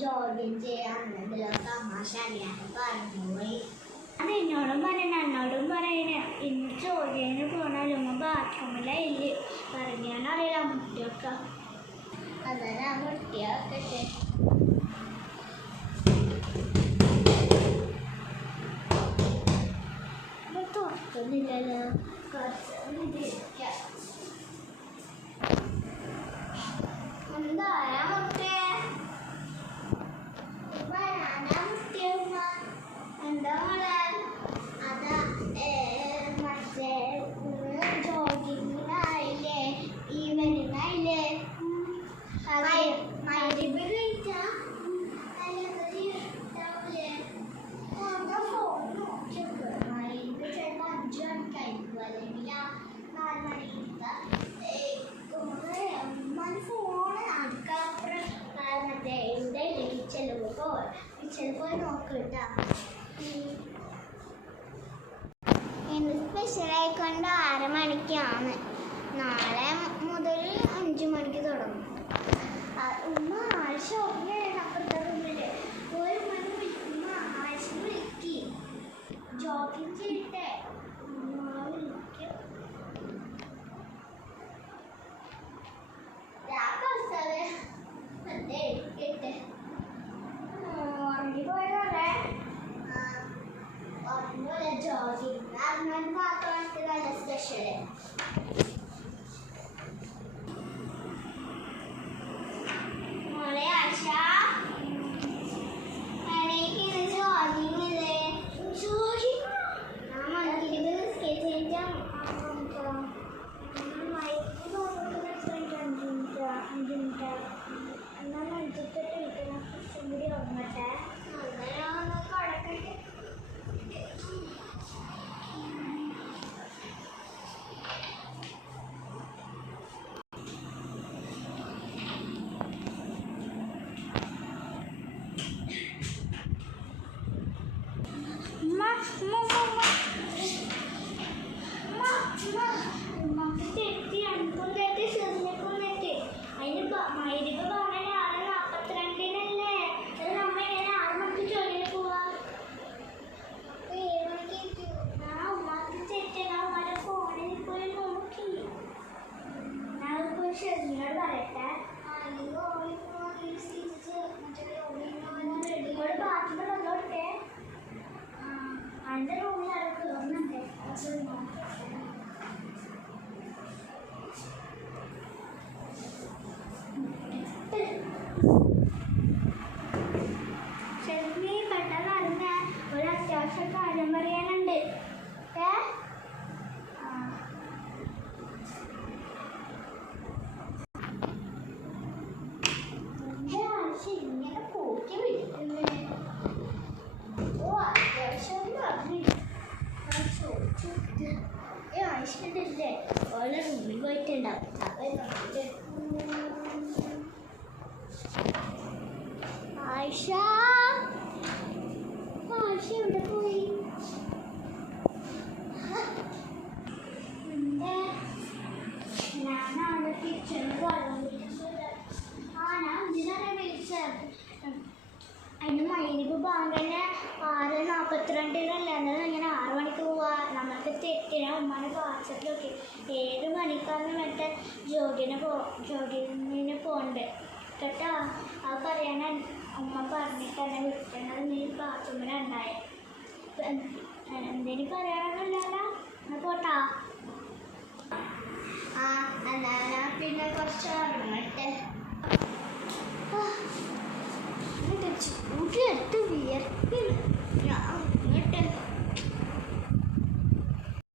Jogging ചെയ്യാറുണ്ടല്ലോ തമാശ അറിയാതെ പറഞ്ഞുപോയി. അത് എന്നോടും പറയണ എന്നോടും പറയണ ഇന്ന് ജോഗിങ്ങിന് പോണല്ലോ ബാത്റൂമിലായില്ലേ പറഞ്ഞാണറിയില്ല മുട്ടിയൊക്കെ അതന്നെ മുട്ടിയൊക്കെ തുറക്കുന്നില്ലല്ലോ കുറച്ച് എന്തായാ മുട്ടേ വരാനാ മുട്ടിയമ്മ എന്താ മോളെ അതാ മറ്റേ ജോഗിങ്ങിനായില്ലേ ഈവനിങ് ആയില്ലേ മൈരിബ് കഴിച്ചാ നല്ലതൊരു ഉണ്ടാവൂലേ ഫോൺ നോക്കിയൊക്കെ മൈരിബ് ചിലപ്പോൾ 5 മണിക്കായിരിക്കും അല്ലെങ്കിൽ 4 മണിക്ക് ഫോണ് അടുക്കപ്പുറം മറ്റേ ഇവിടെ കിച്ചണിൽ പോയി നോക്കിട്ടാ. ഇന്ന് സ്പെഷ്യലായിക്കൊണ്ട് 6 മണിക്കാണ്. നാളെ മുതൽ 5 മണിക്ക് തുടങ്ങും. ഉമ്മ ആഴ്ച ഓർമ്മയാണ് അപ്പുറത്തെ റൂമില് ഒരു മണി വിളിക്കുമ്പോ ആഴ്ച വിളിക്കി ജോഗിങ് ചെയ്തിട്ടേ വിളിക്കും. ഉറങ്ങിപ്പോയതല്ലേ ഉറങ്ങിപ്പോയ ജോഗിങ് അതിനോട് മാത്രം നല്ല സ്പെഷ്യല്. മോളെ ആശ എനിക്ക് ജോഗിങ് ഇല്ലേ ജോഗിങ് ആ മണിക്കിരിപ്പ് സ്കെച്ച് ചെയ്താൽ 5 മിനിറ്റ് എന്നാൽ മണിച്ചിട്ട് കുറച്ചും കൂടി ഉറങ്ങട്ടെ. മൈരിബ് പറഞ്ഞ 6:42-നല്ലേ അത് നമ്മ ഇങ്ങനെ 6 മണിക്ക് ജോലിയിൽ പോവാ. 7 മണിക്ക് ഉമ്മാക്ക് തെറ്റാ ഉമ്മാരെ ഫോണിൽ പോയി നോക്കി. ഞാൻ പോയി ഷെറിനോട് പറയട്ടെ റെഡിയോട് ബാത്റൂമിൽ വന്നോട്ടെ. അതിൻ്റെ റൂമിൽ ആരൊക്കെ തോന്നുന്നുണ്ട് ഷെറിനി പെട്ടെന്ന് അറിഞ്ഞ ഒരു അത്യാവശ്യ കാര്യം പറയാനുണ്ട്. ഇങ്ങനെ പോക്കി വിളിക്കുന്നേ അത്യാവശ്യം ആവശ്യമില്ലേ ഓരോ റൂമിൽ പോയിട്ടുണ്ടാവും. ആയിഷ ആയിഷ എവിടെ പോയി? ഞാനാണ് കിച്ചണിൽ വെള്ളം വിളിച്ചത്. ഞാൻ എന്തിനാണ് വിളിച്ചത്? അതിന് മൈരിബ് ബാങ്കന്നെ 6:42-നല്ലേ എന്നാലും ഇങ്ങനെ 6 മണിക്ക് പോവാ. നമുക്ക് തെറ്റിന ഉമ്മാനെ വാട്സപ്പിലൊക്കെ 7 മണിക്കാണ് മറ്റേ ജോഗിങ്ങിന് പോകണ്ടേ കേട്ടോ. അത് പറയാൻ ഉമ്മ പറഞ്ഞിട്ട് തന്നെ വിളിക്കുന്നത്. നീ ബാത്റൂമിലുണ്ടായേ എന്തേലും പറയാനൊന്നുമില്ലല്ലോ പോട്ടാ. എന്നാ പിന്നെ കുറച്ച് ഉറങ്ങട്ടെ. ചൂടെടുത്ത് വിയർപ്പില്ല.